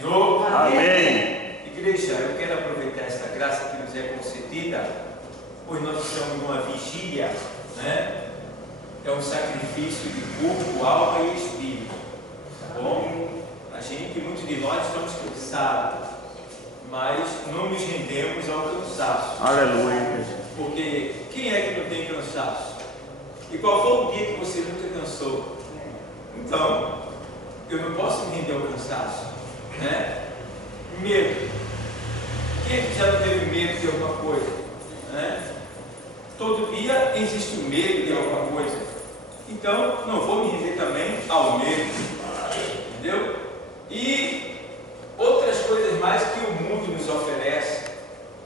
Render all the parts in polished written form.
Senhor. Amém. Igreja, eu quero aproveitar esta graça que nos é concedida, pois nós estamos numa vigília, né? É um sacrifício de corpo, alma e espírito. Tá bom? Muitos de nós estamos cansados, mas não nos rendemos ao cansaço. Aleluia. Porque quem é que não tem cansaço? E qual foi o dia que você nunca cansou? Então, eu não posso me render ao cansaço, né? Medo. Quem é que já não teve medo de alguma coisa? Né? Todo dia existe o medo de alguma coisa. Então, não vou me render também ao medo. Entendeu? E outras coisas mais que o mundo nos oferece,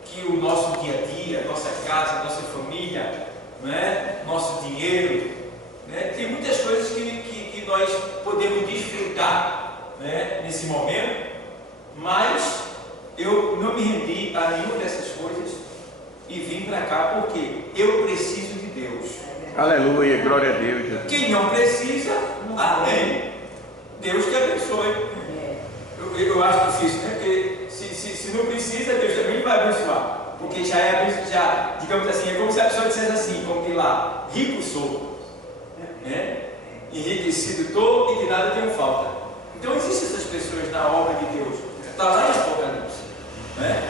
que o nosso dia a dia, nossa casa, nossa família, né? Nosso dinheiro, né? Tem muitas coisas que nós podemos desfrutar, né? Nesse momento, mas eu não me rendi a nenhuma dessas coisas e vim para cá porque eu preciso de Deus. Aleluia, glória a Deus, Jesus. Quem não precisa, amém. Deus te abençoe. Eu acho difícil, né? Porque se não precisa, Deus também vai abençoar. Porque já, digamos assim, é como se a pessoa dissesse assim, como que lá, rico sou, né? Enriquecido estou e de nada tenho falta. Então existem essas pessoas na obra de Deus. Está lá em Apocalipse, né?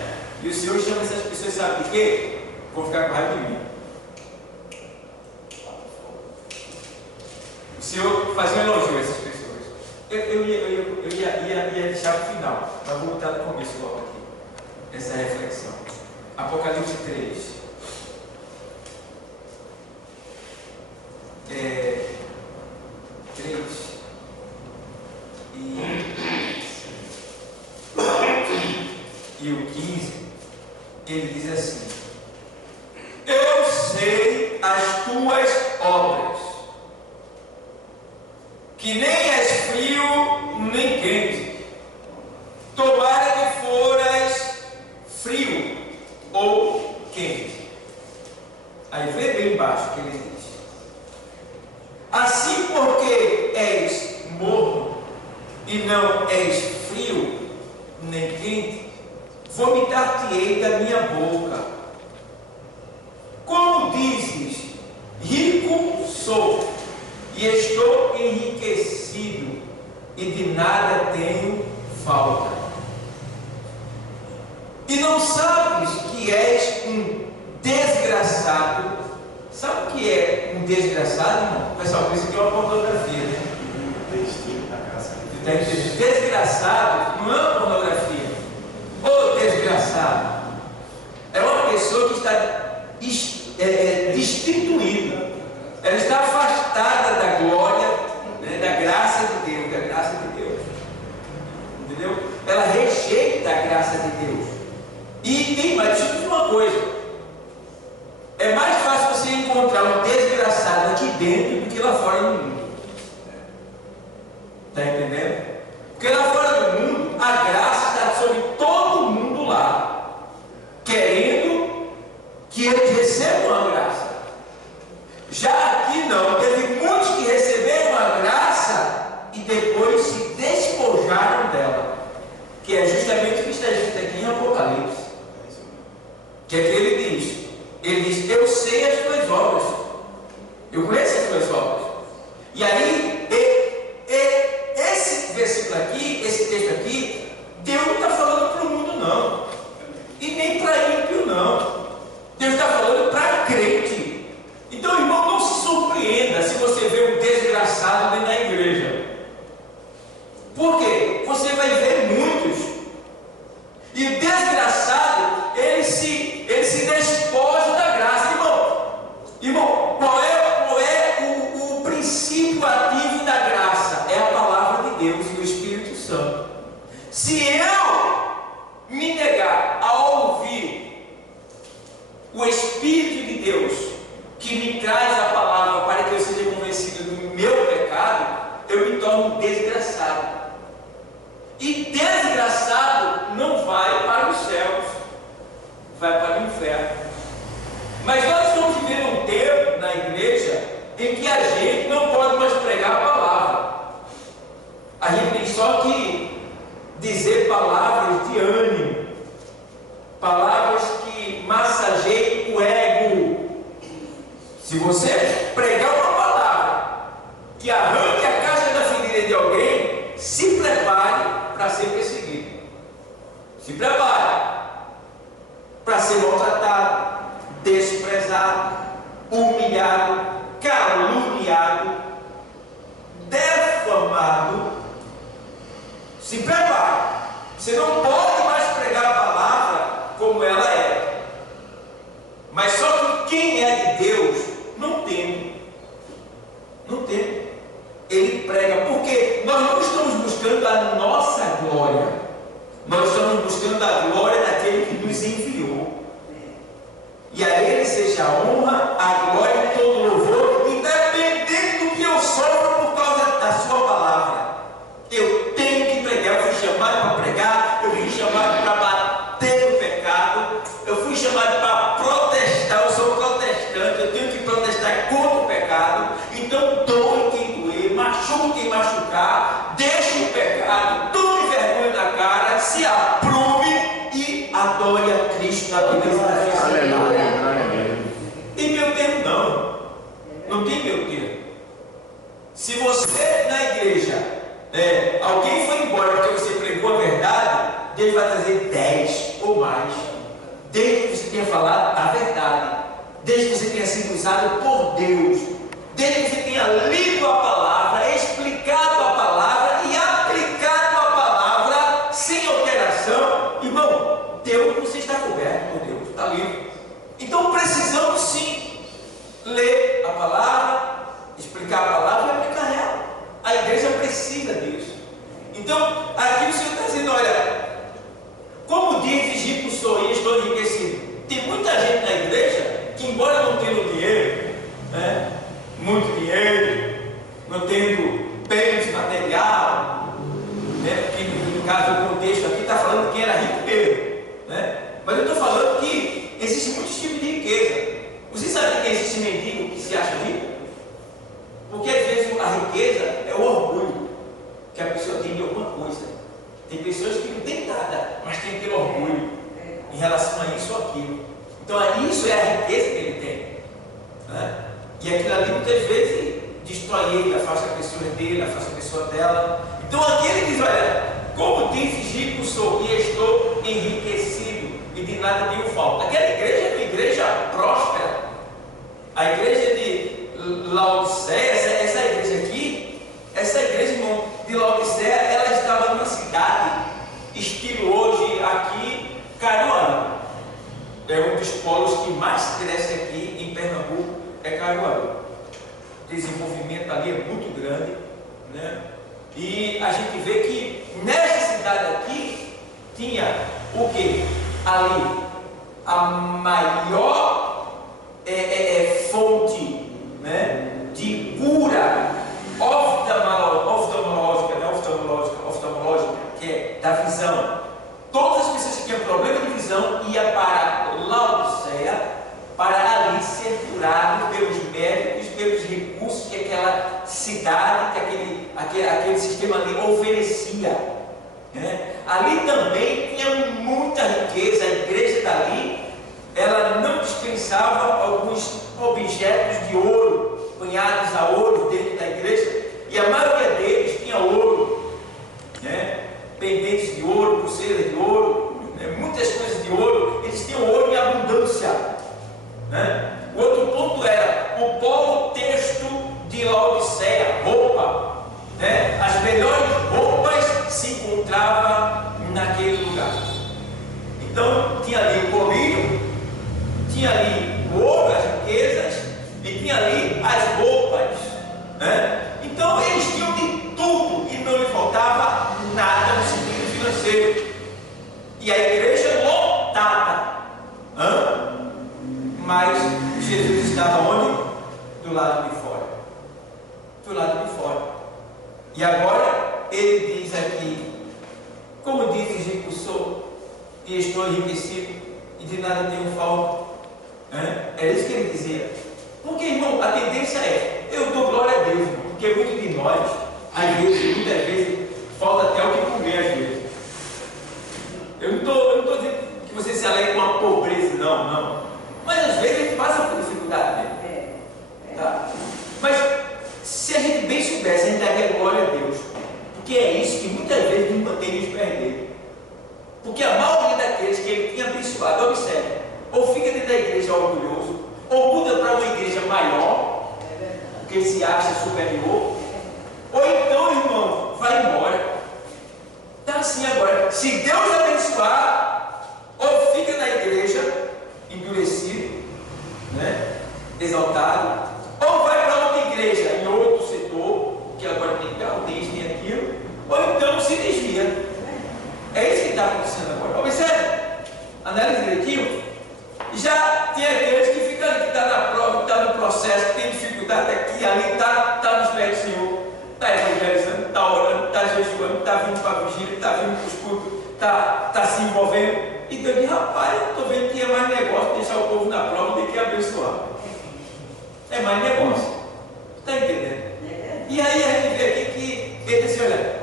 E o Senhor chama essas pessoas, sabe de quê? Vão ficar com raiva de mim. O Senhor fazia um elogio a essas pessoas. Eu ia deixar para o final, mas vou botar no começo logo aqui, essa reflexão. Apocalipse 3. 3 e o 15, ele diz assim: eu sei as tuas obras, que nem és frio nem quente. Tomara que foras frio ou quente. Aí vê bem embaixo que ele diz: assim, porque és morno e não és frio nem quente, vomitar-te-ei da minha boca. Como dizes, rico sou e estou enriquecido e de nada tenho falta, e não sabes que és um desgraçado. Sabe o que é um desgraçado, irmão? O pessoal pensa que é uma pornografia, né? Desgraçado não é uma pornografia. Ô desgraçado é uma pessoa que está destituída, ela está afastada da glória, né, da graça de Deus, entendeu? Ela rejeita a graça de Deus. E tem mais de uma coisa: é mais fácil você encontrar um desgraçado aqui dentro do que lá fora no mundo. Está entendendo? Porque lá fora do mundo a graça está sobre todo mundo lá, querendo que eles recebam a graça. Já aqui não, teve muitos que receberam a graça e depois se despojaram dela, que é justamente o que está escrito aqui em Apocalipse. Que é que ele diz? Ele diz: eu sei as tuas obras, eu conheço as tuas obras. E aí, esse versículo aqui, esse texto aqui, Deus não está falando para o mundo, não, e nem para ímpio, não. Deus está falando para crente. Então, irmão, não se surpreenda se você vê um desgraçado dentro da igreja. Por quê? Você vai ver muitos. E o desgraçado, ele se despoja da graça. Irmão, qual é o princípio ativo da graça? É a palavra de Deus e o Espírito Santo. Se eu me negar a ouvir o Espírito de Deus, que me traz a palavra para que eu seja convencido do meu pecado, eu me torno desgraçado. E desgraçado não vai para os céus, vai para o inferno. Mas nós estamos vivendo um tempo na igreja em que a gente não pode mais pregar a palavra. A gente tem só que dizer palavras de ânimo, palavras que massageiem o ego. Se você pregar uma palavra que arranque a casca da ferida de alguém, se prepare para ser perseguido. Se prepare para ser maltratado, desprezado, humilhado, caluniado, defamado. Se prepare. Você não pode mais pregar a palavra como ela é. Mas só que quem é de Deus não teme. Não teme. Ele prega, porque nós não estamos buscando a nossa glória. Nós estamos buscando a glória daquele que nos enviou. E a Ele seja a honra, a glória e todo o louvor, independente do que eu sofro por causa da sua palavra. Eu tenho que pregar. Eu fui chamado para pregar, eu fui chamado para bater no pecado, eu fui chamado para protestar. Eu sou protestante, eu tenho que protestar contra o pecado. Então doe quem doer, machuque quem machucar, deixe o pecado, tome vergonha na cara, se aprume e adore a Cristo na beleza da justiça. Aleluia, glória a Deus. E meu termo não tem meu termo. Se você na igreja, alguém foi embora porque você pregou a verdade, Deus vai trazer 10 ou mais, desde que você tenha falado a verdade, desde que você tenha sido usado por Deus, desde que você tenha lido a palavra, explicado a palavra e aplicado a palavra sem alteração. Irmão, Deus, você está coberto por Deus, está livre. Então precisamos sim ler a palavra, explicar a palavra e aplicar ela. A igreja precisa disso. Então, aqui o Senhor está dizendo: olha, como diz Egito, sou e estou enriquecido. Tem muita gente na igreja que, embora não tendo dinheiro, muito dinheiro, não tendo bens de material, porque no caso o contexto aqui está falando de quem era rico mesmo, mas eu estou falando que existe muitos tipos de riqueza. Você sabe que existe mendigo que se acha rico? Porque às vezes a riqueza é o orgulho que a pessoa tem de alguma coisa. Tem pessoas que não têm nada, mas tem aquele orgulho em relação a isso ou aquilo. Então isso é a riqueza que ele tem, e aquilo ali muitas vezes destrói ele, afasta a pessoa dele, afasta a pessoa dela. Então aqui ele diz: olha, como diz Egito, sou e estou enriquecido e de nada tenho falta. Aquela igreja é uma igreja próspera. A igreja de Laodiceia, essa igreja aqui, essa igreja, irmão, de Laodiceia, ela estava numa cidade, estilo hoje aqui, Caruaru. É um dos polos que mais cresce aqui em Pernambuco, é Caruaru. O desenvolvimento ali é muito grande, E a gente vê que nessa cidade aqui tinha o que? Ali a maior fonte de cura oftalmológica, que é da visão. Todas as pessoas que tinham problema de visão iam para Laodiceia, para ali ser curado pelos médicos, pelos recursos que aquela cidade, que aquele sistema ali oferecia. Ali também tinha muita riqueza. A igreja dali, ela não dispensava alguns objetos de ouro, punhados a ouro dentro da igreja, e a maioria deles tinha ouro, pendentes de ouro, pulseiras de ouro, muitas coisas de ouro. Eles tinham ouro em abundância. O outro ponto era o polo texto de Laodiceia, roupa. As melhores roupas se encontravam naquele lugar. Então tinha ali o colírio, tinha ali o ouro, as riquezas, e tinha ali as roupas. Então eles tinham de tudo e não lhe faltava nada no sentido financeiro. E a igreja lotada. Mas Jesus estava onde? Do lado de fora. Do lado de fora. E agora ele diz aqui: como diz Egito, sou e estou enriquecido e de nada tenho falta. É isso que ele dizia. Porque, irmão, a tendência é: eu dou glória a Deus, irmão, porque muitos de nós, às vezes, muitas vezes, falta até o que comer, às vezes. Eu não estou dizendo que você se alegre com a pobreza, não. Mas às vezes a gente passa por dificuldade mesmo. Tá? Mas se a gente bem soubesse, a gente daria glória a Deus. Porque é isso que muitas vezes nos mantém nos perder. Porque a maioria daqueles que ele tinha abençoado, observe, ou fica dentro da igreja orgulhoso, ou muda para uma igreja maior, porque se acha superior, ou então, irmão, vai embora. Está assim agora. Se Deus abençoar, ou fica na igreja endurecido, né? Exaltado, ou vai para outra igreja em outro setor, que agora tem tal, tem isso, tem aquilo, ou então se desvia. É isso que está acontecendo agora. Observe, analise direitinho. Já tem aqueles que ficam ali, que está na prova, que está no processo, que tem dificuldade aqui, ali, está nos pés do Senhor, está evangelizando, está orando, está jejuando, está vindo para a vigília, está vindo para os cultos, está se envolvendo. E Deus diz, rapaz, eu estou vendo que é mais negócio deixar o povo na prova do que abençoar. É mais negócio. Está entendendo? E aí a gente vê aqui que ele diz, olha,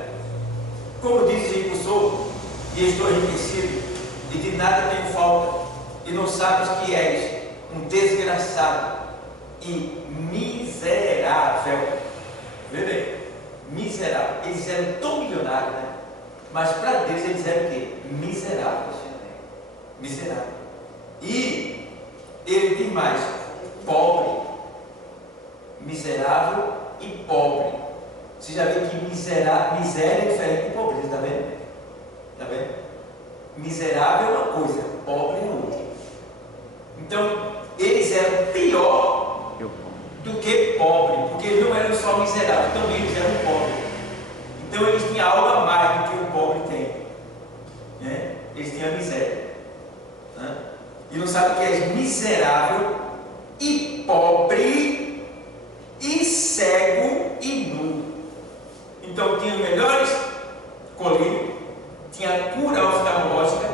como diz o impulsor, e estou enriquecido, e de nada tenho falta, e não sabes que és um desgraçado e miserável. Vê bem, miserável. Eles eram tão milionários, né? Mas para Deus eles eram o quê? Miseráveis. Miserável. E ele diz mais: pobre, miserável e pobre. Você já viu que miséria é diferente de pobreza, está vendo? Está vendo? Miserável é uma coisa, pobre é outra. Então, eles eram pior do que pobre, porque eles não eram só miseráveis, também eles eram pobres. Então, eles tinham algo a mais do que o pobre tem, né? Eles tinham miséria, né? E não sabe que és miserável e pobre e cego e nu. Então, tinha melhores colírios, tinha cura oftalmológica,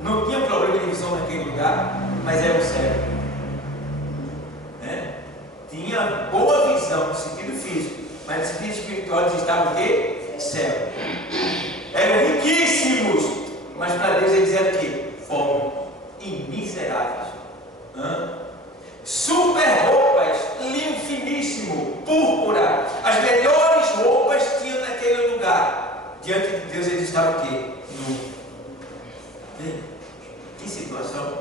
não tinha problema de visão naquele lugar, mas era um cego, né? Tinha boa visão no sentido físico, mas no sentido espiritual eles estavam o quê? Cego. Eram riquíssimos, mas para Deus eles eram o quê? Pobres e miseráveis. Super roupas, linho finíssimo, púrpura, as melhores roupas tinham naquele lugar. Diante de Deus eles estavam o quê? Nu. Que situação.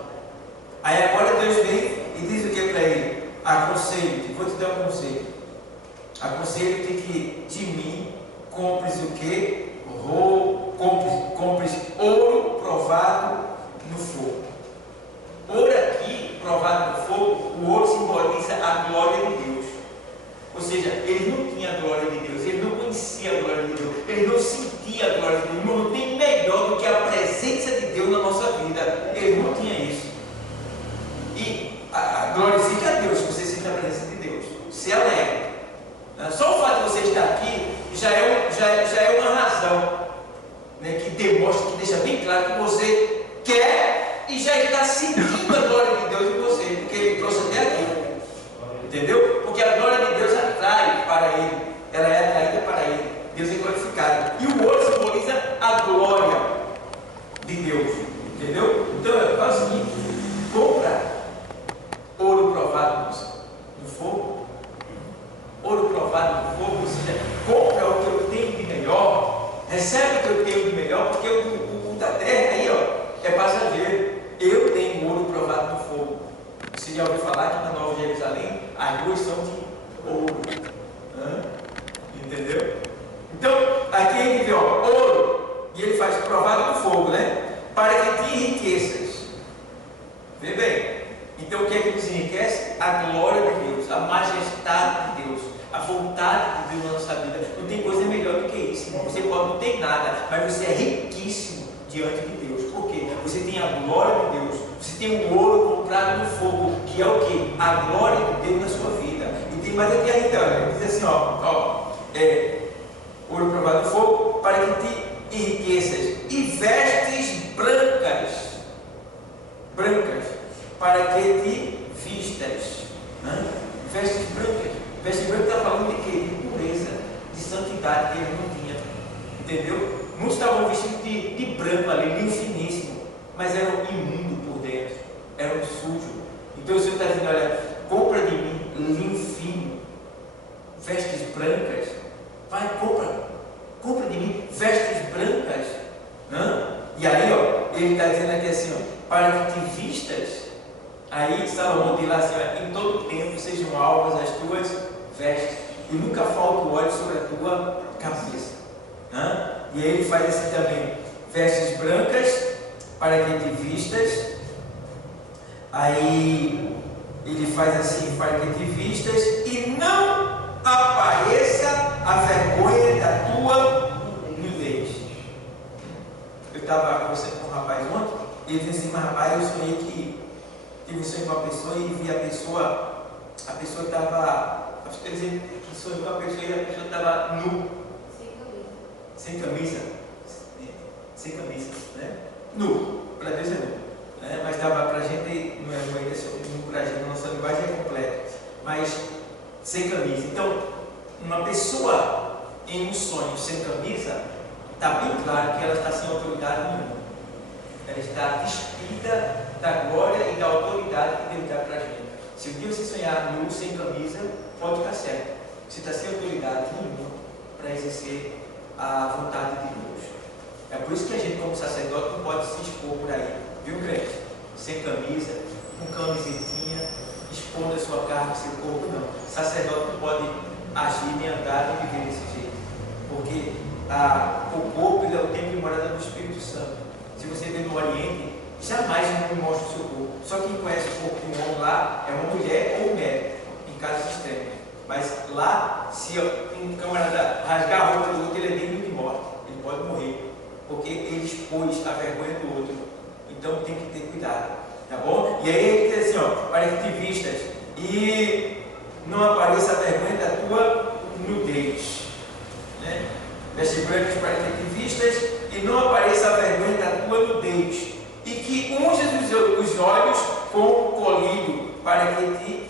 Aí agora Deus vem e diz o que para ele? Aconselho-te, vou te dar um conselho. Aconselho-te que de mim compres o que? Compres ouro provado no fogo. Ouro aqui, provado no fogo, o ouro simboliza a glória de Deus. Ou seja, ele não tinha a glória de Deus, ele não conhecia a glória de Deus, ele não sentia a glória de Deus. Não tem melhor do que a presença de Deus na nossa vida. Ele não tinha isso. E glorifique a Deus se você sente a presença de Deus. Se alegre. Só o fato de você estar aqui já é uma razão, né, que demonstra, que deixa bem claro que você quer e já está sentindo a glória de Deus em você, porque Ele trouxe até aqui. Entendeu? Porque a glória de Deus atrai para Ele, ela é atraída para Ele. Deus é glorificado. E o ouro simboliza a glória de Deus. Entendeu? Então faz o seguinte: compra ouro provado no fogo. Ouro provado no fogo, ou seja, compra o que eu tenho de melhor, recebe o que eu tenho de melhor, porque o da terra aí, ó, é passageiro. Eu tenho ouro provado no fogo. Você já ouviu falar que na Nova Jerusalém as ruas são de ouro? Entendeu? Então, aqui ele vê, ó, ouro, e ele faz provado no fogo, né? Para que te enriqueças. Vê bem. Então, o que é que nos enriquece? A glória de Deus, a majestade de Deus, a vontade de Deus na nossa vida. Não tem coisa melhor do que isso, irmão. Você pode não ter nada, mas você é riquíssimo diante de Deus. Por quê? Você tem a glória de Deus, você tem o ouro comprado no fogo, que é o quê? A glória de Deus na sua vida. E tem mais aqui ainda, ele diz assim, ouro provado no fogo, para que te enriqueças, e vestes brancas, para que te vistas. Vestes brancas. Vestes brancas está falando de quê? De pureza, de santidade que ele não tinha. Entendeu? Muitos estavam vestidos de branco ali, linho finíssimo. ele está dizendo aqui assim, ó, para que te vistas, aí Salomão diz lá assim, ó, em todo tempo sejam alvas as tuas vestes, e nunca falta o óleo sobre a tua cabeça. E aí ele faz assim também, vestes brancas, para que te vistas, aí ele faz assim, para que te vistas, e não apareça a vergonha da tua nudez. Eu estava conversando com um rapaz ontem, e ele disse assim, mas rapaz, eu sonhei que tive um sonho com uma pessoa e vi a pessoa estava, acho que dizendo que sonhou com a pessoa e a pessoa estava nu, sem camisa, né? Nu, para Deus é nu, né? Mas estava para a gente, não é nu para a gente, nossa linguagem é completa, mas sem camisa. Então, uma pessoa em um sonho sem camisa, está bem claro que ela está sem autoridade nenhuma. Ela está despida da glória e da autoridade que Deus dá para a gente. Se um dia você sonhar nu, sem camisa, pode ficar certo. Você está sem autoridade nenhuma para exercer a vontade de Deus. É por isso que a gente, como sacerdote, não pode se expor por aí, viu, crente? Sem camisa, com camisetinha, expondo a sua carne, seu corpo, não. Sacerdote não pode agir, nem andar, nem viver desse jeito, porque o corpo é o templo de morada do Espírito Santo. Se você vê no Oriente, jamais um homem mostra o seu corpo. Só quem conhece o corpo de um homem lá é uma mulher ou um médico, em casos extremos. Mas lá, se um camarada rasgar a roupa do outro, ele é digno de morte, ele pode morrer, porque ele expôs a vergonha do outro. Então tem que ter cuidado, tá bom? E aí ele diz assim, ó, para que te vistas e não apareça a vergonha da tua nudez, né? Vestes brancas para que te vistas e não apareça a vergonha da tua nudez, e que unjas os olhos com colírio para que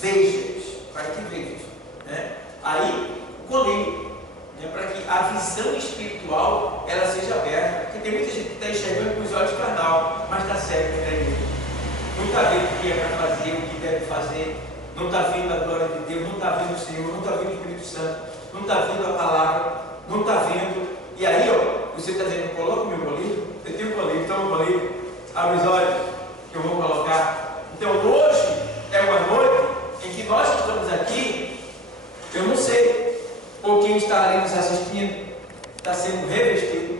vejas, né? Aí o colírio, né? Para que a visão espiritual ela seja aberta, porque tem muita gente que está enxergando com os olhos carnal, mas está cego na igreja, não está vendo o que é para fazer, o que deve fazer, não está vendo a glória de Deus, não está vendo o Senhor, não está vendo o Espírito Santo, não está vendo a palavra, não está vendo. E aí, ó, você está dizendo, coloca o meu colírio, eu tenho um colírio, toma o colírio, abre os olhos, que eu vou colocar. Então hoje é uma noite em que nós que estamos aqui, eu não sei, ou quem está ali nos assistindo, está sendo revestido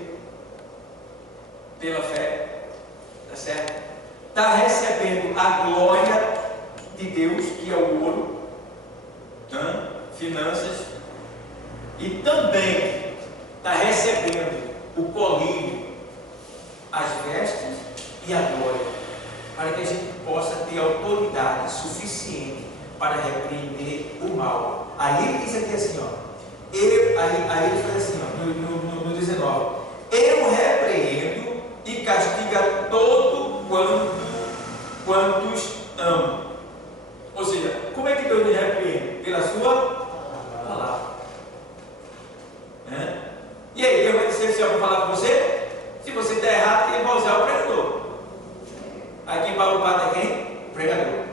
pela fé, tá certo? Está recebendo a glória de Deus, que é o ouro, finanças, e também está recebendo o colírio, as vestes e a glória, para que a gente possa ter autoridade suficiente para repreender o mal. Aí ele diz aqui assim, ó, aí ele faz assim, ó, no 19, eu repreendo e castigo a todo quantos amo. Ou seja, como é que Deus me repreende? Pela sua palavra. E aí, Deus vai dizer assim, ó, vou falar com você, se você está errado, ele vai usar o pregador. Aí quem paga o pato é quem? O pregador.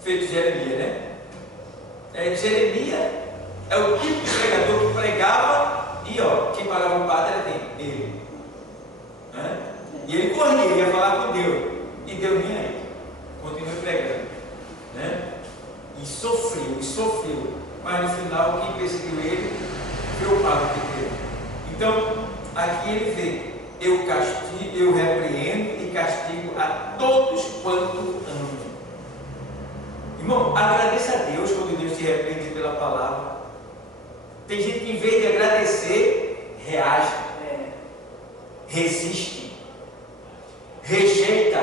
Feito Jeremias, né? Jeremias é o tipo de pregador que pregava e, ó, quem pagava o pato era quem? Ele. E ele corria, ia falar com Deus. E Deus nem aí. Continua pregando. E sofreu. Mas no final, quem perseguiu ele foi o pato de Deus. Então, aqui ele vê, eu repreendo e castigo a todos quanto amo. Irmão, agradeça a Deus quando Deus te repreende pela palavra. Tem gente que em vez de agradecer, reage, resiste, rejeita,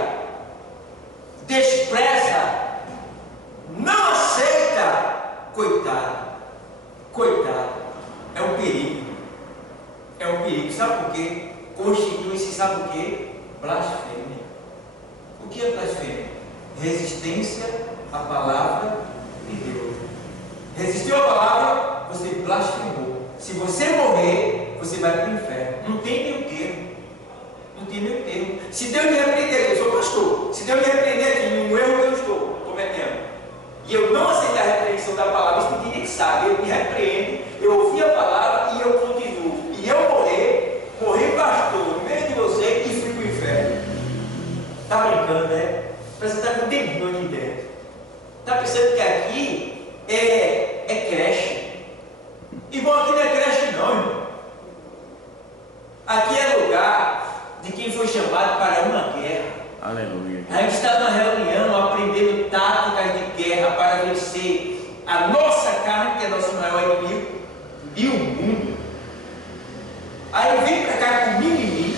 despreza, não aceita. Coitado, é um perigo. Sabe por quê? Constitui-se, sabe o quê? Blasfêmia. O que é blasfêmia? Resistência à palavra de Deus. Resistiu à palavra, você blasfemou. Se você morrer, você vai para o inferno. Não tem meio termo. Se Deus me repreender, eu sou pastor. Se Deus me repreender aqui no erro que eu estou cometendo, e eu não aceitar a repreensão da palavra, isso ninguém nem sabe. Eu me repreendo, eu ouvi a palavra e eu continuo. E eu morrer pastor, no meio de você, e fui foi chamado para uma guerra. Aleluia. A gente está numa reunião aprendendo táticas de guerra para vencer a nossa carne, que é nosso maior inimigo, e o mundo. Aí vem para cá com mimimi,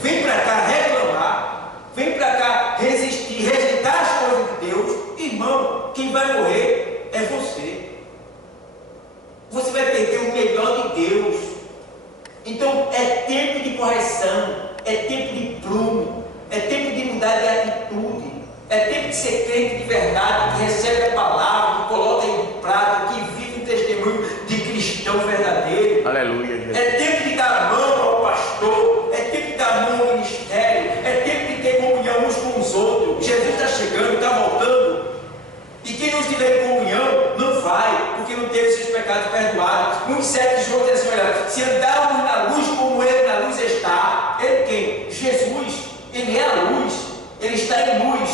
vem para cá reclamar, vem para cá resistir, rejeitar as coisas de Deus. Irmão, quem vai morrer é você. Você vai perder o melhor de Deus. Então é tempo de correção, é tempo de prumo, é tempo de mudar de atitude, é tempo de ser crente de verdade, que recebe a palavra, que coloca em prática, que vive um testemunho de cristão verdadeiro. Aleluia, Jesus. É tempo de dar a mão ao pastor, é tempo de dar a mão ao ministério, é tempo de ter comunhão uns com os outros. Jesus está chegando, está voltando. E quem não estiver em comunhão, não vai, porque não teve seus pecados perdoados. No 7 João diz assim: olha, se andarmos na luz como Ele na luz está, Ele quem? Jesus, Ele é a luz, Ele está em luz,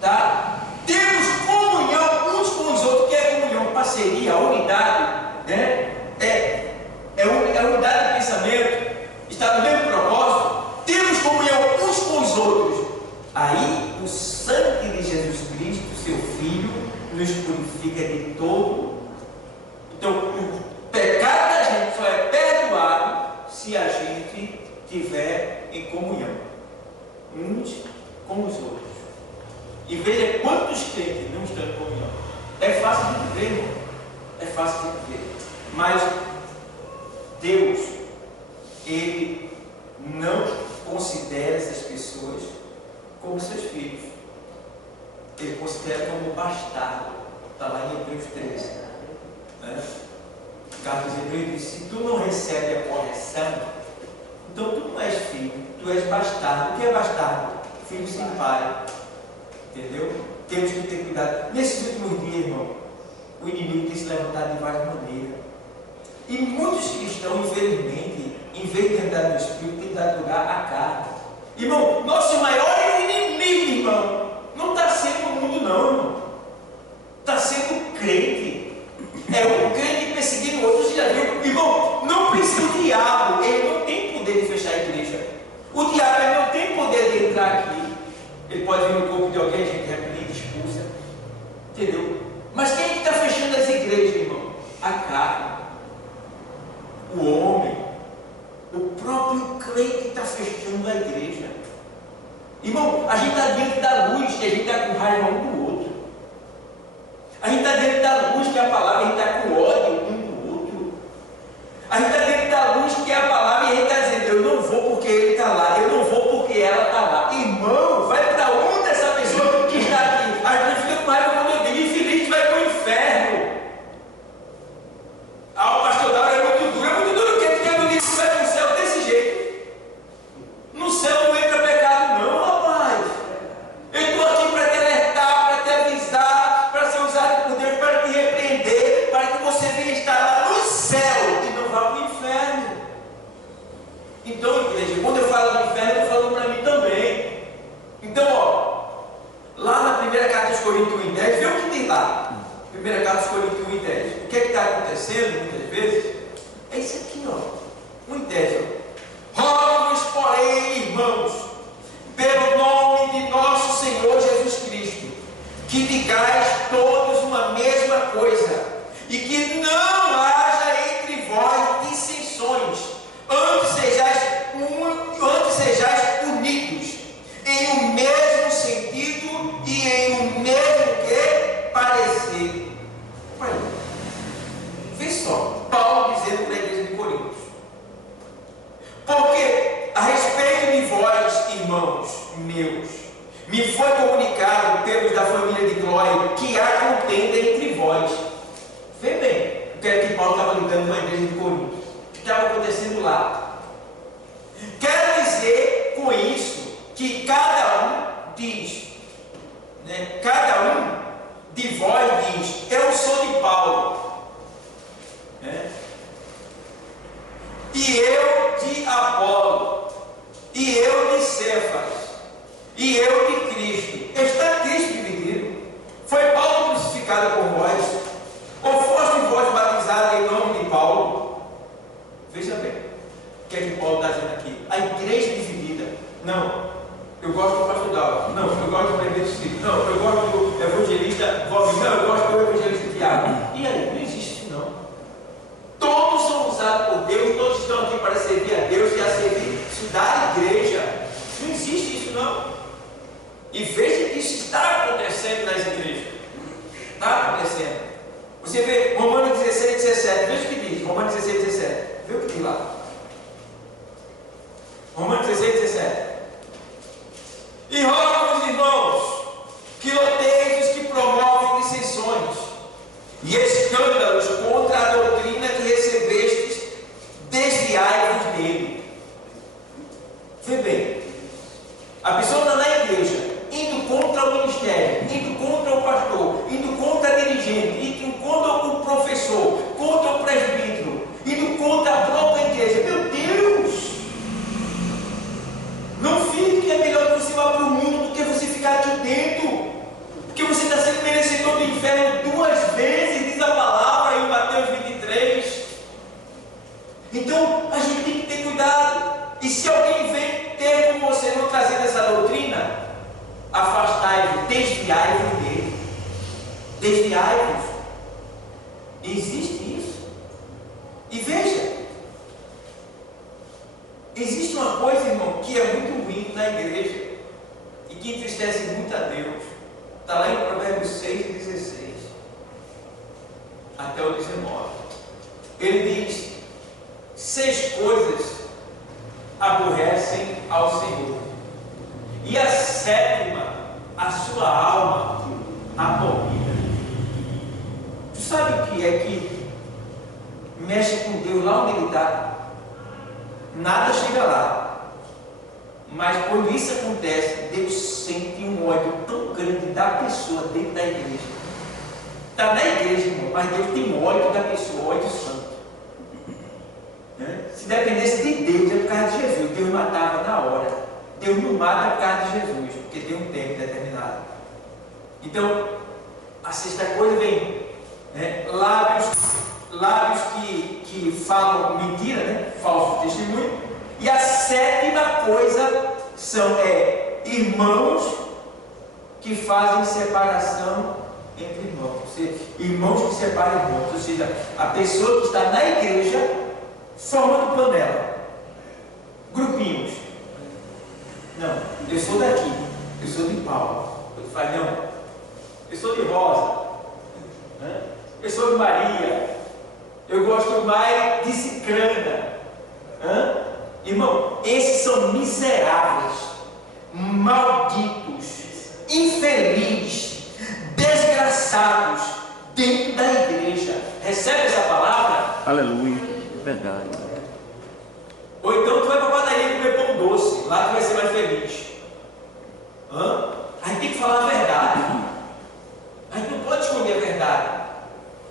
tá? Temos comunhão uns com os outros. Que é comunhão? Parceria, unidade, né? É unidade de pensamento, está no mesmo propósito. Temos comunhão uns com os outros. Aí o sangue de Jesus Cristo, seu Filho, nos purifica de todo. Então o pecado da gente só é perdoado se a gente tiver em comunhão uns com os outros. E veja quantos crentes não estão em comunhão. É fácil de viver, irmão. É fácil de viver. Mas Deus, Ele não considera essas pessoas como seus filhos. Ele considera como bastardo. Está lá em Hebreus 13. Né? Carlos Hebreus diz: se tu não recebe a correção, então tu não és filho, tu és bastardo. O que é bastardo? Filho sem pai. Entendeu? Temos que ter cuidado. Nesses últimos dias, irmão, o inimigo tem se levantado de várias maneiras. E muitos cristãos, infelizmente, em vez de andar no Espírito, têm dado lugar à carne. Irmão, nosso maior inimigo, irmão, não está sendo o mundo, não, irmão. Está sendo o crente. É um crente perseguindo outros. Você já viu? Irmão, não precisa o diabo. Ele não tem poder de fechar a igreja. O diabo ele não tem poder de entrar aqui. Ele pode vir no corpo de alguém, a gente repreende, expulsa. Entendeu? Mas quem é que está fechando as igrejas, irmão? A carne. O homem. O próprio crente está fechando a igreja. Irmão, a gente está diante da luz, que a gente está com raiva um do outro. A gente está diante da luz, que é a palavra, a gente está com ódio um do outro. A gente está diante da luz, que é a palavra, e a gente está dizendo: eu não vou porque ele está lá, eu não vou porque ela está lá. Irmão, vai para onde essa pessoa que está aqui? A gente fica com raiva quando eu digo: infeliz, vai para o inferno. Ah, o pastor Dauro é muito duro, porque tu quer que vai para o céu desse jeito. No céu não entra pecado, não, rapaz. Eu estou aqui para te alertar, para te avisar, para ser usado por Deus, para te repreender, para que você venha estar lá no céu e não vá para o inferno. Então, igreja, quando eu falo do inferno, eu estou falando para mim também. Então, ó, lá na primeira carta aos Coríntios 1:10, vê o que tem lá. Primeira carta aos Coríntios 1:10. O que é que está acontecendo muitas vezes? É isso aqui, ó. 1:10, ó. Rogo-vos, porém, irmãos, pelo nome de nosso Senhor Jesus Cristo, que digais todos uma mesma coisa, e que não haja entre vós dissensões, antes sejais unidos, em um mesmo sentido e em um mesmo que parecer. Olha, vê só, Paulo dizendo para a igreja de Coríntios: porque a respeito de vós, irmãos meus, me foi comunicado pelos da família de glória que há contenda entre vós. Vê bem o que é que Paulo estava lidando com a igreja de Coríntios, o que estava acontecendo lá. Quero dizer com isso que cada um diz, né? Cada um de vós diz: eu sou de Paulo, né? E eu de Apolo, e eu de Cefas, e eu de Cristo. Está Cristo dividido? Foi Paulo crucificado por vós? Ou foste vós batizados em nome de Paulo? Veja bem, o que é que Paulo está dizendo aqui? A igreja dividida. Não, eu gosto do pastor Dalton. Não, eu gosto do presidente Chico. Não, eu gosto do evangelista Valdir. Não, eu gosto do evangelista Tiago. E aí, não existe isso não. Todos são usados por Deus, todos estão aqui para servir a Deus e a serviço da igreja. Não existe isso não. E veja que isso está acontecendo nas igrejas. Está acontecendo. Você vê Romanos 16, 17. Veja o que diz. Romanos 16, 17. Vê o que diz lá. Romanos 16, 17. E rogo-vos, irmãos, que odeiem os que promovem dissensões e escândalos contra a doutrina que recebestes, desviai-vos dele. Vê bem, a pessoa está na igreja, indo contra o ministério, indo contra o pastor, indo contra a dirigente, indo contra o professor, contra o presbítero, indo contra a própria igreja. Meu Deus! Não fique que é melhor que você vá para o mundo do que você ficar aqui dentro, porque você está sendo merecedor do inferno 2 vezes, diz a palavra em Mateus 23. Então a gente tem que ter cuidado. E se alguém vem ter com você não trazendo essa doutrina, afastai-vos, desviai-vos dele. Desviai-vos. Existe isso. E veja, existe uma coisa, irmão, que é muito ruim na igreja e que entristece muito a Deus. Está lá em Provérbios 6, 16 até o 19. Ele diz: 6 coisas aborrecem ao Senhor, e a 7ª a sua alma abomina. Tu sabe o que é que mexe com Deus lá onde ele está? Nada chega lá, mas quando isso acontece, Deus sente um ódio tão grande da pessoa dentro da igreja. Está na igreja, irmão, mas Deus tem ódio da pessoa, ódio santo. Se dependesse de Deus, é por causa de Jesus. Deus matava na hora. Deus não mata por causa de Jesus, porque tem um tempo determinado. Então, a 6ª coisa vem, lábios que falam mentira, falso testemunho. E a 7ª coisa são irmãos que fazem separação entre irmãos. Ou seja, irmãos que separam irmãos. Ou seja, a pessoa que está na igreja formando panela, grupinhos. Não, eu sou daqui, eu sou de Paulo. Eu falo, não, eu sou de Rosa, eu sou de Maria, eu gosto mais de Cicrana. Irmão, esses são miseráveis, malditos, infelizes, desgraçados dentro da igreja. Recebe essa palavra? Aleluia. Verdade. Ou então tu vai para a padaria comer pão doce, lá tu vai ser mais feliz. A gente tem que falar a verdade. A gente não pode esconder a verdade.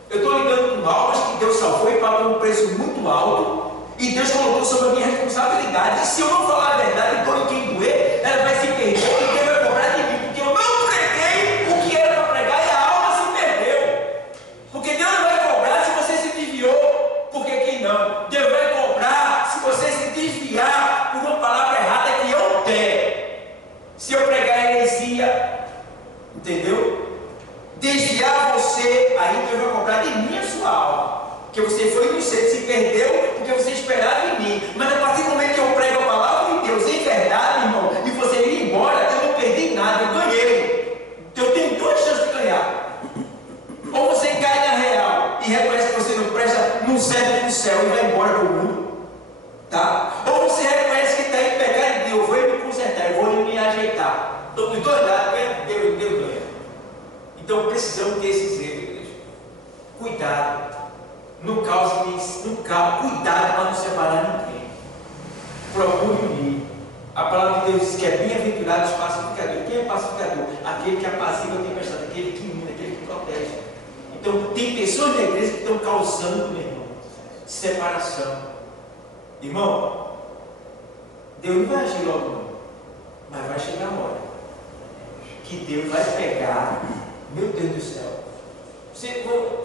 Eu estou lidando com almas que Deus salvou e pagou um preço muito alto, e Deus colocou sobre a minha responsabilidade. E se eu não falar a verdade, dor em quem doer, ela vai se perder e Deus vai cobrar de mim, porque eu não preguei o que era para pregar e a alma se perdeu. Porque Deus não vai cobrar se você se desviou, porque quem não? Deus vai cobrar se você se desviar por uma palavra errada que eu der. Se eu pregar heresia, entendeu? Desviar você, aí Deus vai cobrar de mim a sua alma. Porque você foi inocente, se perdeu porque você esperava em mim. Mas a partir do momento que eu prego a palavra de Deus em verdade, irmão, e você ir embora, eu não perdi nada, eu ganhei. Eu tenho 2 chances de ganhar. Ou você cai na real e reconhece que você não presta, não serve para o céu e vai embora para o mundo. Tá? Ou você reconhece que está em pecado e Deus, eu vou me consertar, eu vou me ajeitar. Então, os 2 lados, Deus ganha. Então precisamos ter esses erros, igreja. Cuidado. Não cause isso, cuidado para não separar ninguém. Procure unir. A palavra de Deus diz que é bem-aventurado os pacificadores. Quem é pacificador? Aquele que apazigua a tempestade, aquele que une, aquele que protege. Então tem pessoas na igreja que estão causando, meu irmão, separação. Irmão, Deus não vai agir logo não, mas vai chegar a hora que Deus vai pegar. Meu Deus do céu,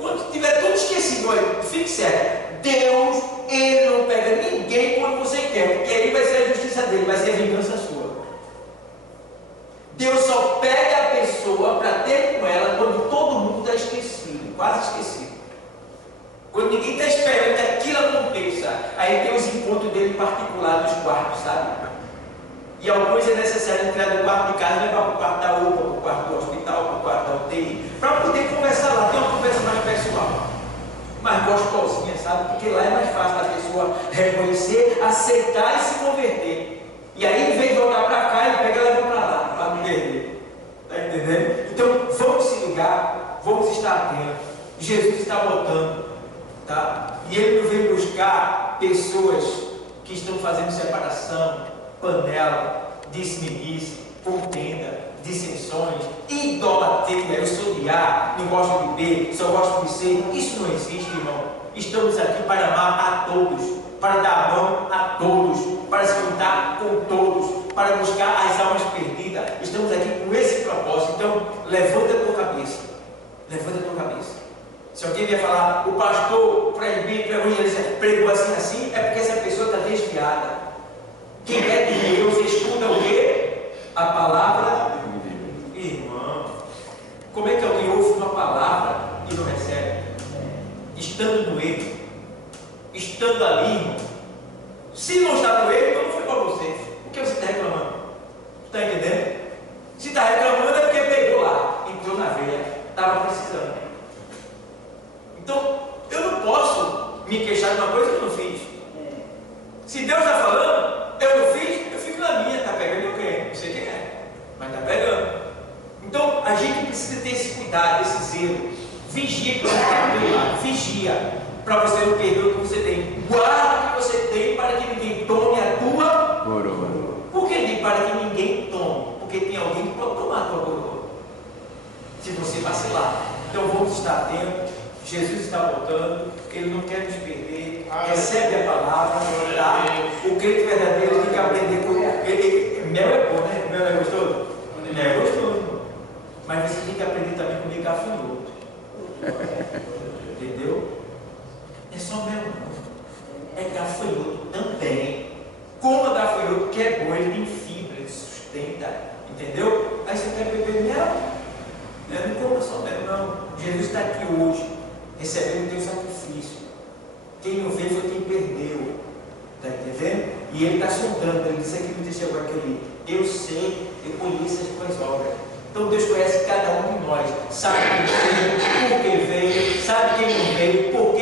quando tiver tudo esquecido, olha, fique certo, Deus, Ele não pega ninguém quando você quer, porque aí vai ser a justiça dele, vai ser a vingança sua. Deus só pega a pessoa para ter com ela quando todo mundo está esquecido, quase esquecido. Quando ninguém está esperando que aquilo aconteça, aí tem os encontros dele particular nos quartos, sabe? E alguns é necessário entrar no quarto de casa e levar para o quarto da UPA, para o quarto do hospital, para o quarto da UTI, para poder conversar lá, ter uma conversa mais pessoal, mais gostosinha, sabe? Porque lá é mais fácil a pessoa reconhecer, aceitar e se converter. E aí, em vez de voltar para cá, ele pega e leva para lá, para não perder. Está entendendo? Então, vamos se ligar, vamos estar atentos. Jesus está voltando, tá? E ele não vem buscar pessoas que estão fazendo separação, panela, disse-me-disse, contenda, dissensões, idolatria, eu sou de A, não gosto de B, só gosto de C. Isso não existe, irmão. Estamos aqui para amar a todos, para dar a mão a todos, para se juntar com todos, para buscar as almas perdidas. Estamos aqui com esse propósito. Então, levanta a tua cabeça. Levanta a tua cabeça. Se alguém vier falar, o pastor, o presbítero, o evangelista pregou assim, é porque essa pessoa está desviada. Quem é de Deus escuta o quê? A palavra. Irmão, como é que alguém ouve uma palavra e não recebe? Estando no erro, estando ali, irmão. Se não está no erro, então não foi para você. Por que você está reclamando? Está entendendo? Se está reclamando é porque pegou lá, entrou na veia, estava precisando. Então, eu não posso me queixar de uma coisa que eu não fiz. Se Deus está falando, eu não fiz, eu fico na minha, está pegando eu quem? Não sei quem é, mas está pegando. Então, a gente precisa ter esse cuidado, esse zelo. Vigia para você estar do teu lado, vigia, para você não perder o que você tem. Guarda o que você tem para que ninguém tome a tua coroa. Por que digo para que ninguém tome? Porque tem alguém que pode tomar a tua coroa, se você vacilar. Então, vamos estar atentos. Jesus está voltando, Ele não quer nos perder. Recebe a palavra, tá? O crente verdadeiro tem que aprender com ele. Mel é bom, né? Mel é gostoso? Mel é gostoso, mas você tem que aprender também a comer gafanhoto. Entendeu? É só mel não, é gafanhoto também. Coma gafanhoto, que é bom, ele tem fibra, ele sustenta, entendeu? Aí você quer beber mel? Não coma só mel, não. Jesus está aqui hoje, recebendo o teu sacrifício. Quem não veio foi quem perdeu. Está entendendo? E ele está sondando, ele disse aqui no texto agora que eu li: eu sei, eu conheço as tuas obras. Então Deus conhece cada um de nós, sabe quem veio, por que veio, sabe quem não veio, por que